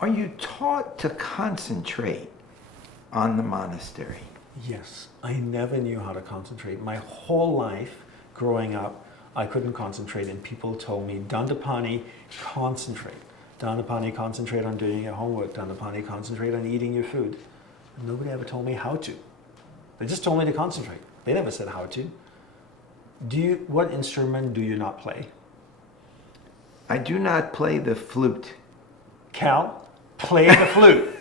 Are you taught to concentrate on the monastery? Yes, I never knew how to concentrate. My whole life growing up, I couldn't concentrate, and people told me, Dandapani, concentrate. Dandapani, concentrate on doing your homework. Dandapani, concentrate on eating your food. And nobody ever told me how to. They just told me to concentrate. They never said how to. What instrument do you not play? I do not play the flute. Cal, play the flute.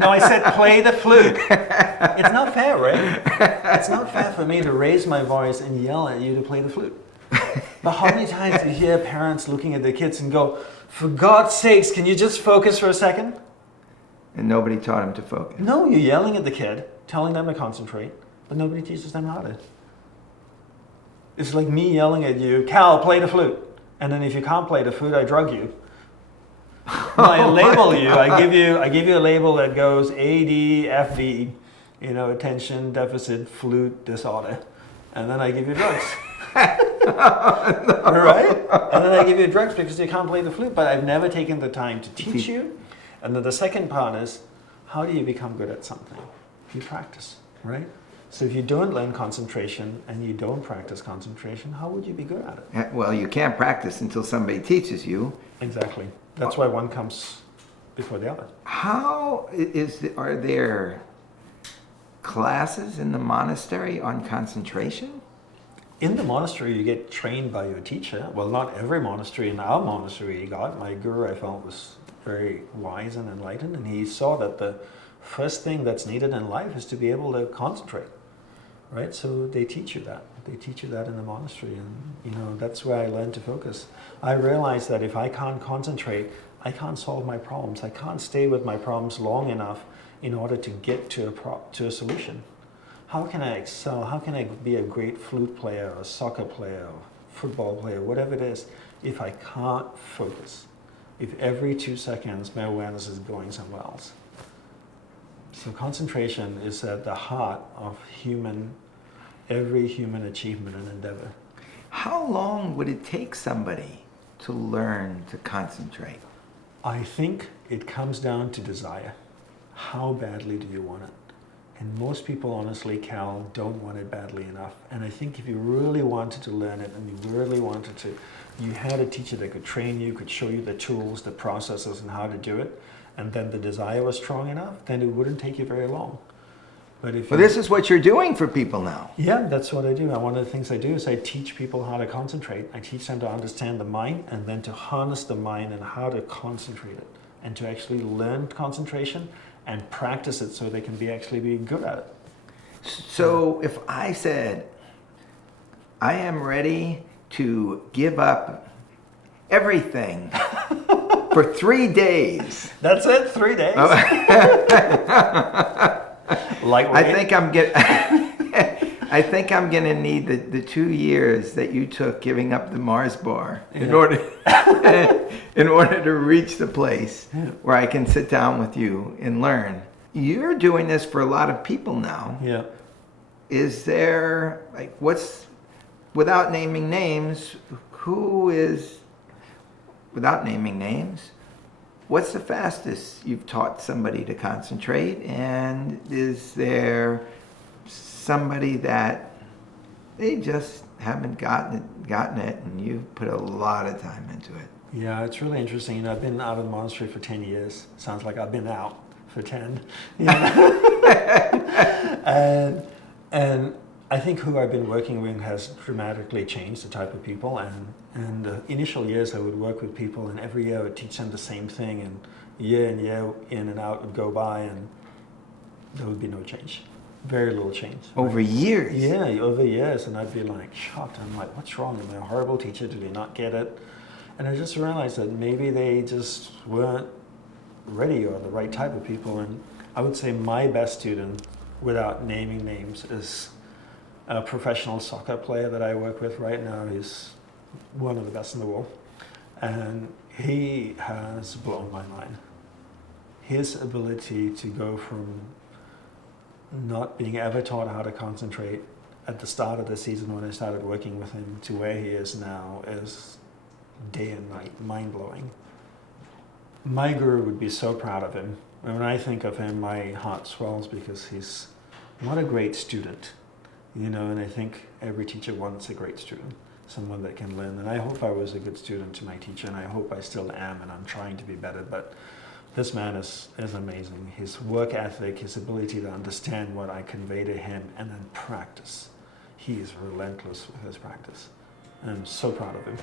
No, I said play the flute. It's not fair, right? It's not fair for me to raise my voice and yell at you to play the flute. But how many times do you hear parents looking at their kids and go, for God's sakes, can you just focus for a second? And nobody taught him to focus. No, you're yelling at the kid, telling them to concentrate, but nobody teaches them how to. It's like me yelling at you, Cal, play the flute. And then if you can't play the flute, I drug you. I label you. I give you a label that goes ADFD, attention deficit flute disorder, and then I give you drugs. Right? And then I give you drugs because you can't play the flute. But I've never taken the time to teach you. And then the second part is, how do you become good at something? You practice, right? So if you don't learn concentration and you don't practice concentration, how would you be good at it? Well, you can't practice until somebody teaches you. Exactly. That's why one comes before the other. Are there classes in the monastery on concentration? In the monastery, you get trained by your teacher. Well, not every monastery. In our monastery, my guru, I felt, was very wise and enlightened, and he saw that the first thing that's needed in life is to be able to concentrate, right? So they teach you that. They teach you that in the monastery, and that's where I learned to focus. I realized that if I can't concentrate, I can't solve my problems. I can't stay with my problems long enough in order to get to a solution. How can I excel? How can I be a great flute player, or a soccer player, or football player, whatever it is, if I can't focus? If every 2 seconds my awareness is going somewhere else. So concentration is at the heart of every human achievement and endeavor. How long would it take somebody to learn to concentrate? I think it comes down to desire. How badly do you want it? And most people, honestly, Cal, don't want it badly enough. And I think if you really wanted to learn it and you really wanted to, you had a teacher that could train you, could show you the tools, the processes, and how to do it, and then the desire was strong enough, then it wouldn't take you very long. But this is what you're doing for people now. Yeah, that's what I do. And one of the things I do is I teach people how to concentrate. I teach them to understand the mind and then to harness the mind and how to concentrate it and to actually learn concentration and practice it so they can actually be good at it. So if I said, I am ready to give up everything for 3 days. That's it, 3 days. Lightweight. I think I'm gonna need the 2 years that you took giving up the Mars bar in order to reach the place where I can sit down with you and learn. You're doing this for a lot of people now. Yeah. Is there without naming names, what's the fastest you've taught somebody to concentrate? And is there somebody that they just haven't gotten it and you've put a lot of time into it? Yeah, it's really interesting. I've been out of the monastery for 10 years. Sounds like I've been out for 10. And I think who I've been working with has dramatically changed the type of people. And the initial years I would work with people, and every year I would teach them the same thing, and year in and out would go by, and there would be no change. Very little change. Over years? Yeah, over years. And I'd be like shocked. I'm like, what's wrong? Am I a horrible teacher? Did they not get it? And I just realized that maybe they just weren't ready or the right type of people. And I would say my best student, without naming names, is a professional soccer player that I work with right now. He's one of the best in the world. And he has blown my mind. His ability to go from not being ever taught how to concentrate at the start of the season when I started working with him to where he is now is day and night mind-blowing. My guru would be so proud of him. And when I think of him, my heart swells because he's what a great student, and I think every teacher wants a great student, someone that can learn. And I hope I was a good student to my teacher, and I hope I still am, and I'm trying to be better. But this man is amazing. His work ethic, his ability to understand what I convey to him, and then practice. He is relentless with his practice. I'm so proud of him.